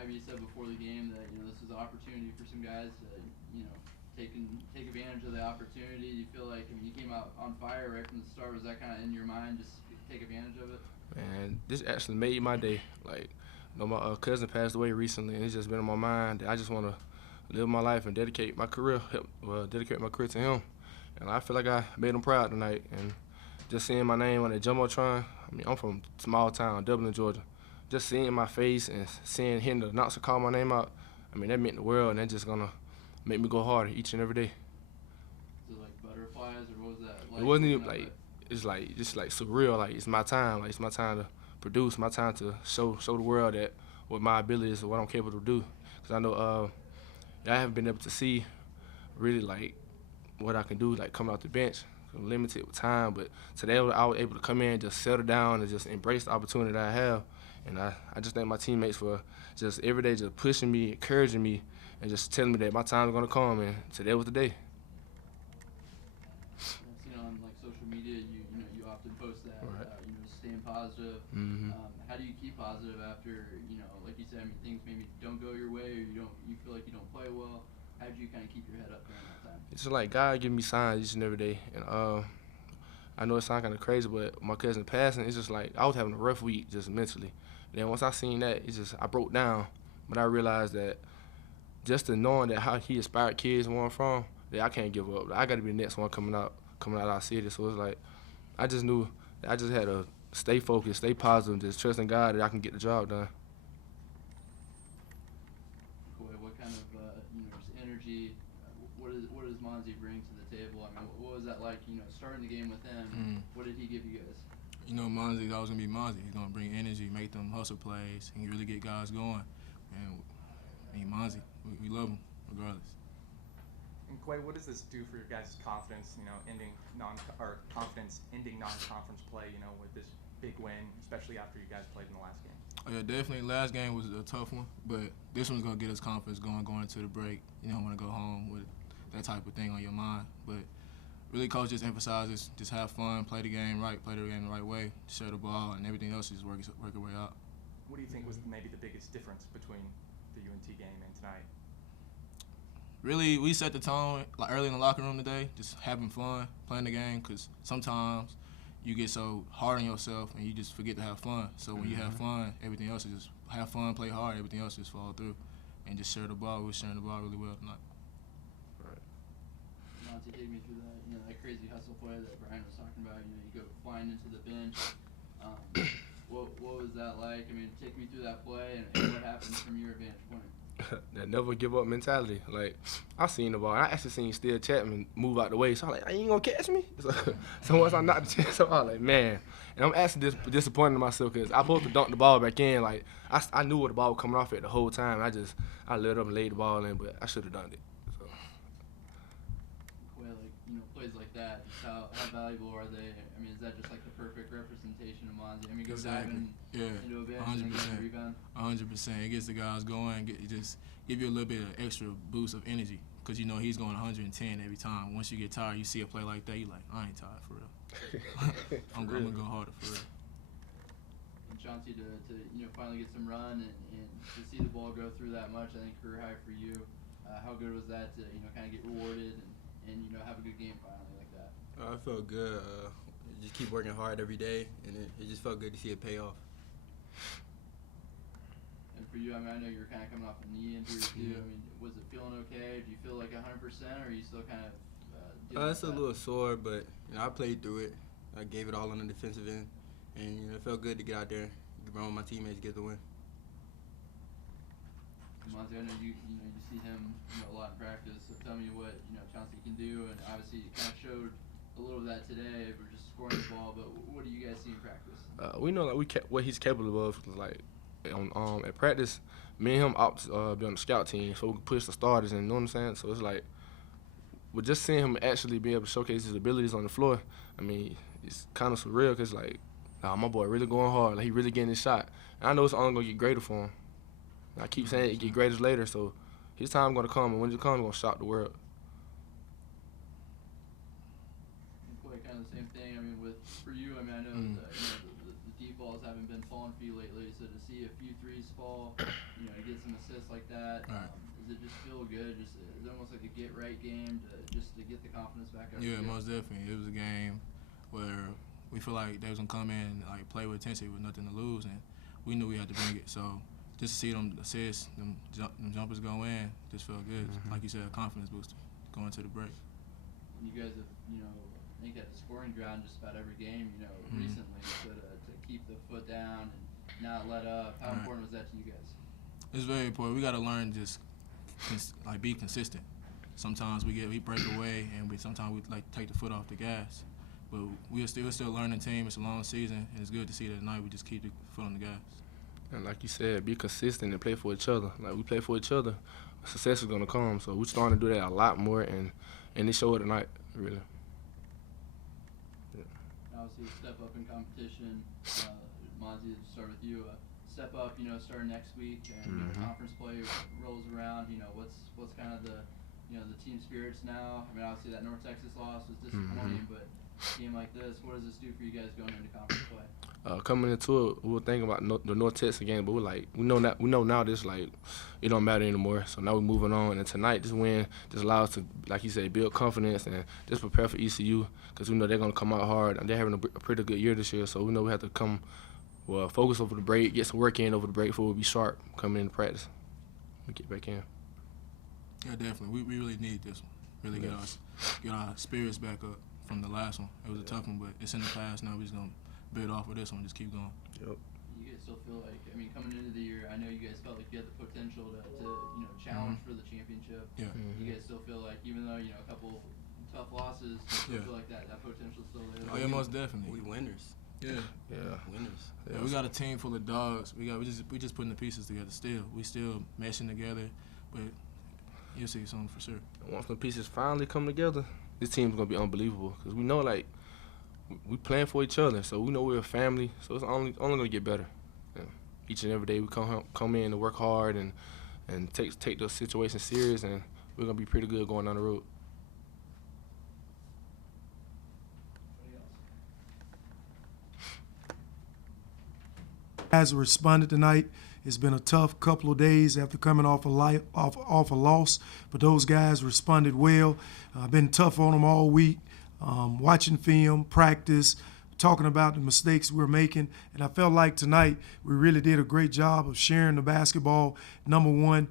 Ivy said before the game that this is an opportunity for some guys to take advantage of the opportunity. Do you feel like you came out on fire right from the start? Was that kind of in your mind, just take advantage of it? Man, this actually made my day. Like, my cousin passed away recently, and it's just been on my mind that I just want to live my life and dedicate my career to him. And I feel like I made him proud tonight. And just seeing my name on the jumbotron. I'm from a small town, Dublin, Georgia. Just seeing my face and hearing the announcer call my name out, that meant the world, and that's just gonna make me go harder each and every day. Is it like butterflies, or what was that like? It wasn't even like it's like just like surreal. Like it's my time. Like it's my time to produce. My time to show the world that what my abilities and what I'm capable to do. Cause I know I haven't been able to see really like what I can do like coming off the bench. I'm limited with time, but today I was able to come in, just settle down, and just embrace the opportunity that I have. And I just thank my teammates for just every day just pushing me, encouraging me, and just telling me that my time's gonna come. And today was the day. I've seen on like social media, you often post that, Right. Staying positive. Mm-hmm. How do you keep positive after, like you said, things maybe don't go your way, or you feel like you don't play well? How do you kind of keep your head up during that time? It's just like God giving me signs each and every day, and I know it sounds kind of crazy, but my cousin passing, it's just like I was having a rough week just mentally. Then once I seen that, it's just I broke down, but I realized that just the knowing that how he inspired kids where I'm from, that I can't give up. I got to be the next one coming out of our city. So it's like I just knew that I just had to stay focused, stay positive, and just trusting God that I can get the job done. Boy, what kind of just energy? What does Monzy bring to the table? What was that like? Starting the game with him. What did he give you guys? Monzy's always gonna be Monzy. He's gonna bring energy, make them hustle plays, and really get guys going. And Monzy, we love him regardless. And Qua, what does this do for your guys' confidence? Confidence ending non-conference play. With this big win, especially after you guys played in the last game. Oh yeah, definitely. Last game was a tough one, but this one's gonna get us confidence going into the break. You don't want to go home with that type of thing on your mind. But really, coach just emphasizes just have fun, play the game right, play the game the right way, share the ball, and everything else just work your way out. What do you think was maybe the biggest difference between the UNT game and tonight? Really, we set the tone like early in the locker room today, just having fun, playing the game, because sometimes you get so hard on yourself and you just forget to have fun. So when you have fun, everything else is just have fun, play hard, everything else just fall through. And just share the ball. We were sharing the ball really well tonight. Monty, take me through that crazy hustle play that Brian was talking about. You go flying into the bench. What was that like? Take me through that play and what happened from your vantage point. That never give up mentality. Like I seen the ball. I actually seen Steele Chapman move out the way. So I'm like, you ain't gonna catch me? So once I knocked the chance, so I was like, man. And I'm actually disappointed in myself because I supposed to dunk the ball back in. Like I knew where the ball was coming off at the whole time. I lit up and laid the ball in, but I should have done it. So. Plays like that, just how valuable are they? Is that just like the perfect representation of Monzy? Go Exactly. into a bench and get a rebound. 100%. It gets the guys going. It just give you a little bit of extra boost of energy because he's going 110 every time. Once you get tired, you see a play like that, you're like, I ain't tired for real. I'm gonna go harder for real. And Chaunce to finally get some run and to see the ball go through that much, I think career high for you. How good was that to kind of get rewarded and have a good game finally like that? I felt good. Just keep working hard every day, and it just felt good to see it pay off. And for you, I know you're kind of coming off a knee injury too. Was it feeling okay? Do you feel like 100%, or are you still kind of? It's a little sore, but I played through it. I gave it all on the defensive end, and it felt good to get out there, run with my teammates, get the win. Monzy, I know you see him a lot in practice. So tell me what Chaunce can do, and obviously you kind of showed a little of that today. We're just scoring the ball, but what do you guys see in practice? We know what he's capable of. Like at practice, me and him opt to be on the scout team, so we can push the starters. And you know what I'm saying? So it's like, with just seeing him actually be able to showcase his abilities on the floor, it's kind of surreal because like, my boy really going hard. Like he really getting his shot. And I know it's only gonna get greater for him. I keep saying it get greater later, so his time gonna come, and when it comes, it's gonna shock the world. Kind of the same thing. For you, I know the deep balls haven't been falling fallen for you lately. So to see a few threes fall, you know, to get some assists like that, Right. does it just feel good? Just is it almost like a get right game to get the confidence back up? Yeah, most definitely. It was a game where we feel like they was gonna come in and like play with intensity with nothing to lose, and we knew we had to bring it. So just to see them assists, them jumpers go in, just felt good. Like you said, a confidence booster going to the break. You guys have, you know, I think had a scoring drought in just about every game, you know, recently. So to keep the foot down and not let up, how important was that to you guys? It's very important. We got to learn just like be consistent. Sometimes we break away and sometimes we like take the foot off the gas. But we're still learning team. It's a long season, and it's good to see that tonight we just keep the foot on the gas. And like you said, be consistent and play for each other. Like we play for each other, success is gonna come. So we're starting to do that a lot more, and it showed tonight, really. Yeah. Obviously, step up in competition. Monzy, to start with you. Step up, you know, starting next week, and you know, conference play rolls around. You know, what's kind of the team spirits now? I mean, obviously that North Texas loss was disappointing, but a game like this, what does this do for you guys going into conference play? Coming into it, we were thinking about the North Texas game, but we know now this like it don't matter anymore. So now we're moving on, and tonight this win just allows us to, like you said, build confidence and just prepare for ECU because we know they're gonna come out hard and they're having a pretty good year this year. So we know we have to focus over the break, get some work in over the break before we be sharp coming into practice. We get back in. Yeah, definitely. We really need this one. Really get our spirits back up from the last one. It was a tough one, but it's in the past now. We're just gonna build off of this one, just keep going. Yep. You guys still feel like, I mean, coming into the year, I know you guys felt like you had the potential to you know, challenge for the championship. Yeah. You guys still feel like, even though, you know, a couple tough losses, you still feel like that potential still there? Oh yeah, most definitely. We winners. Yeah. Winners. Yeah, we got a team full of dogs. We just putting the pieces together still. We still meshing together, but you'll see something for sure. Once the pieces finally come together, this team's gonna be unbelievable because we know like we playing for each other, so we know we're a family. So it's only gonna get better. Yeah. Each and every day we come in and work hard and take the situation serious, and we're gonna be pretty good going down the road. Guys responded tonight. It's been a tough couple of days after coming off a loss, but those guys responded well. I've been tough on them all week, watching film, practice, talking about the mistakes we're making, and I felt like tonight we really did a great job of sharing the basketball. Number one,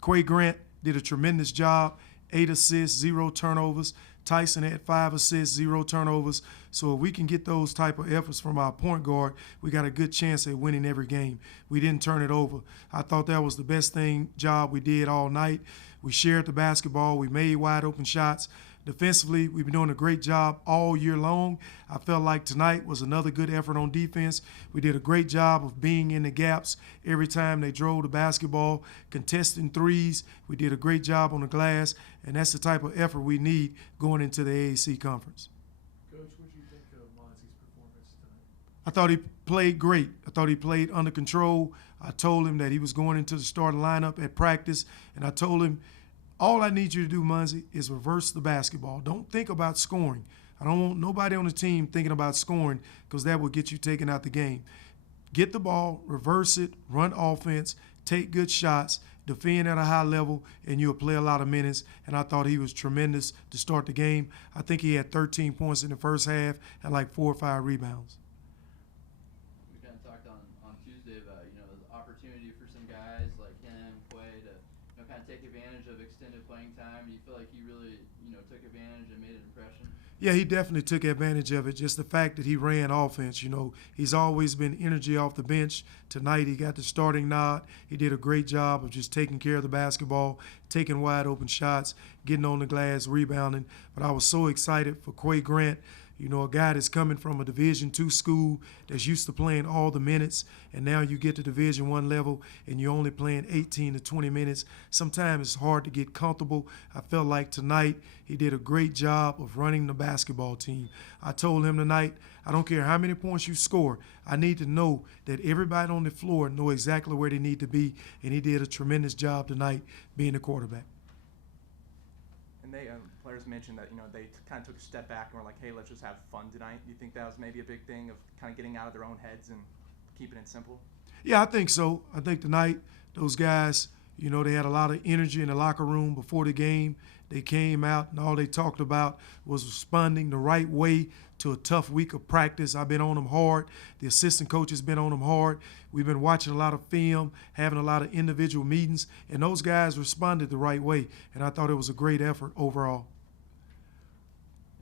Qua Grant did a tremendous job, 8 assists, 0 turnovers. Tyson had 5 assists, 0 turnovers. So if we can get those type of efforts from our point guard, we got a good chance at winning every game. We didn't turn it over. I thought that was the best job we did all night. We shared the basketball. We made wide open shots. Defensively, we've been doing a great job all year long. I felt like tonight was another good effort on defense. We did a great job of being in the gaps every time they drove the basketball, contesting threes. We did a great job on the glass, and that's the type of effort we need going into the AAC conference. Coach, what do you think of Monzy's performance tonight? I thought he played great. I thought he played under control. I told him that he was going into the starting lineup at practice, and I told him, all I need you to do, Monzy, is reverse the basketball. Don't think about scoring. I don't want nobody on the team thinking about scoring because that will get you taken out the game. Get the ball, reverse it, run offense, take good shots, defend at a high level, and you'll play a lot of minutes. And I thought he was tremendous to start the game. I think he had 13 points in the first half and like 4 or 5 rebounds. We kind of talked on Tuesday about, you know, the opportunity for some guys like him, Qua, to, you know, kind of take advantage of extended playing time. Do you feel like he really, you know, took advantage and made an impression? Yeah, he definitely took advantage of it. Just the fact that he ran offense, you know, he's always been energy off the bench. Tonight he got the starting nod. He did a great job of just taking care of the basketball, taking wide open shots, getting on the glass, rebounding. But I was so excited for Qua Grant. You know, a guy that's coming from a Division II school that's used to playing all the minutes, and now you get to Division I level and you're only playing 18 to 20 minutes. Sometimes it's hard to get comfortable. I felt like tonight he did a great job of running the basketball team. I told him tonight, I don't care how many points you score, I need to know that everybody on the floor know exactly where they need to be, and he did a tremendous job tonight being the quarterback. And they players mentioned that, you know, they kind of took a step back and were like, hey, let's just have fun tonight. Do you think that was maybe a big thing of kind of getting out of their own heads and keeping it simple? Yeah, I think so. I think tonight those guys, they had a lot of energy in the locker room before the game. They came out and all they talked about was responding the right way to a tough week of practice. I've been on them hard. The assistant coach has been on them hard. We've been watching a lot of film, having a lot of individual meetings, and those guys responded the right way. And I thought it was a great effort overall.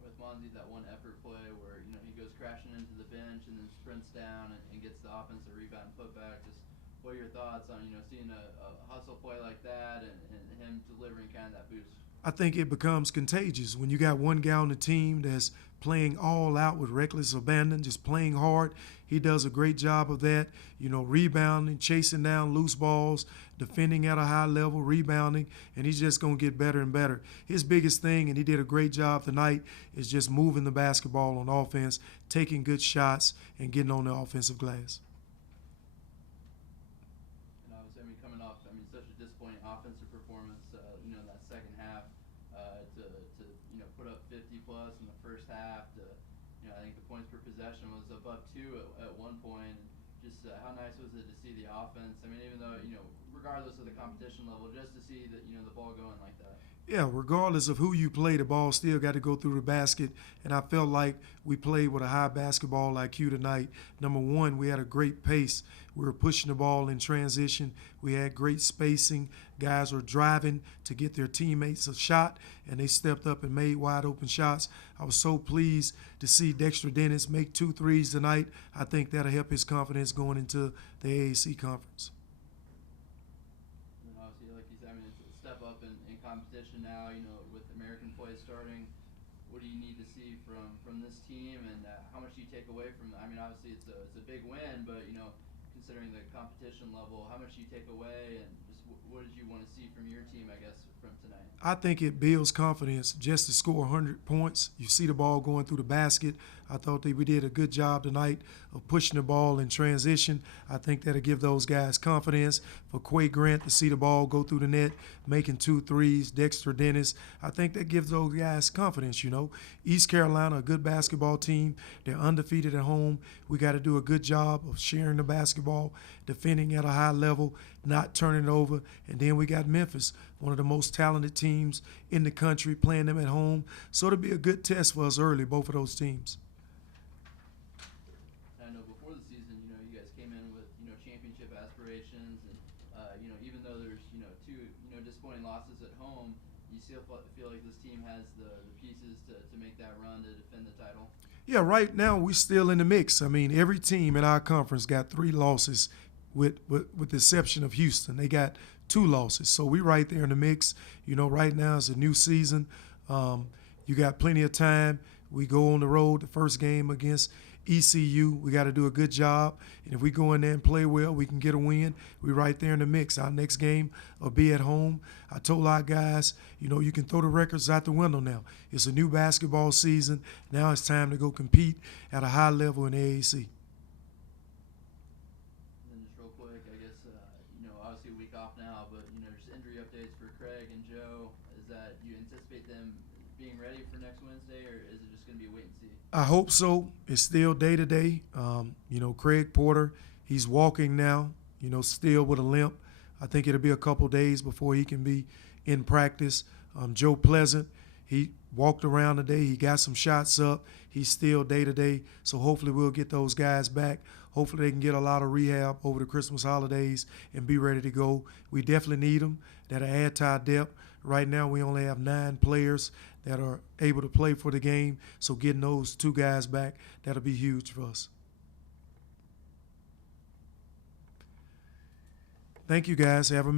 With Monzy, that one effort play where he goes crashing into the bench and then sprints down and gets the offensive rebound and putback. Just what are your thoughts on seeing a hustle play like that and him delivering kind of that boost? I think it becomes contagious when you got one guy on the team that's playing all out with reckless abandon, just playing hard. He does a great job of that, rebounding, chasing down loose balls, defending at a high level, rebounding, and he's just going to get better and better. His biggest thing, and he did a great job tonight, is just moving the basketball on offense, taking good shots, and getting on the offensive glass. And obviously, coming off, such a disappointing offensive performance, that second half, to put up 50 plus in the first half. I think the points per possession was above 2 at one point. And just how nice was it to see the offense? Even though regardless of the competition level, just to see that the ball going like that. Yeah, regardless of who you play, the ball still got to go through the basket, and I felt like we played with a high basketball IQ tonight. Number one, we had a great pace. We were pushing the ball in transition. We had great spacing. Guys were driving to get their teammates a shot, and they stepped up and made wide-open shots. I was so pleased to see Dexter Dennis make 2 threes tonight. I think that'll help his confidence going into the AAC conference. Step up in competition now, with American play starting. What do you need to see from this team, and how much do you take away from obviously it's a big win, but considering the competition level, how much do you take away, and just what did you want to see from your team, I guess, from tonight? I think it builds confidence just to score 100 points. You see the ball going through the basket. I thought that we did a good job tonight of pushing the ball in transition. I think that'll give those guys confidence. For Qua Grant to see the ball go through the net, making 2 threes, Dexter Dennis, I think that gives those guys confidence, East Carolina, a good basketball team. They're undefeated at home. We got to do a good job of sharing the basketball, defending at a high level, not turning it over. And then we got Memphis, one of the most talented teams in the country, playing them at home. So it'll be a good test for us early, both of those teams. I know before the season, you guys came in with, championship aspirations, and, even though there's, 2, disappointing losses at home, you still feel like this team has the pieces to make that run to defend the title? Yeah, right now we're still in the mix. Every team in our conference got 3 losses with the exception of Houston. They got 2 losses. So we right there in the mix. Right now it's a new season. You got plenty of time. We go on the road, the first game against ECU. We got to do a good job. And if we go in there and play well, we can get a win. We're right there in the mix. Our next game will be at home. I told our guys, you can throw the records out the window now. It's a new basketball season. Now it's time to go compete at a high level in the AAC. And then just real quick, I guess, obviously a week off now, but, just injury updates for Craig and Joe. Is that you anticipate them being ready for next Wednesday, or is it just going to be a wait and see? I hope so. It's still day-to-day. Craig Porter, he's walking now, still with a limp. I think it'll be a couple days before he can be in practice. Joe Pleasant, he walked around today. He got some shots up. He's still day-to-day. So hopefully we'll get those guys back. Hopefully they can get a lot of rehab over the Christmas holidays and be ready to go. We definitely need them. That'll add to our depth. Right now we only have 9 players that are able to play for the game. So getting those 2 guys back, that'll be huge for us. Thank you, guys. Have a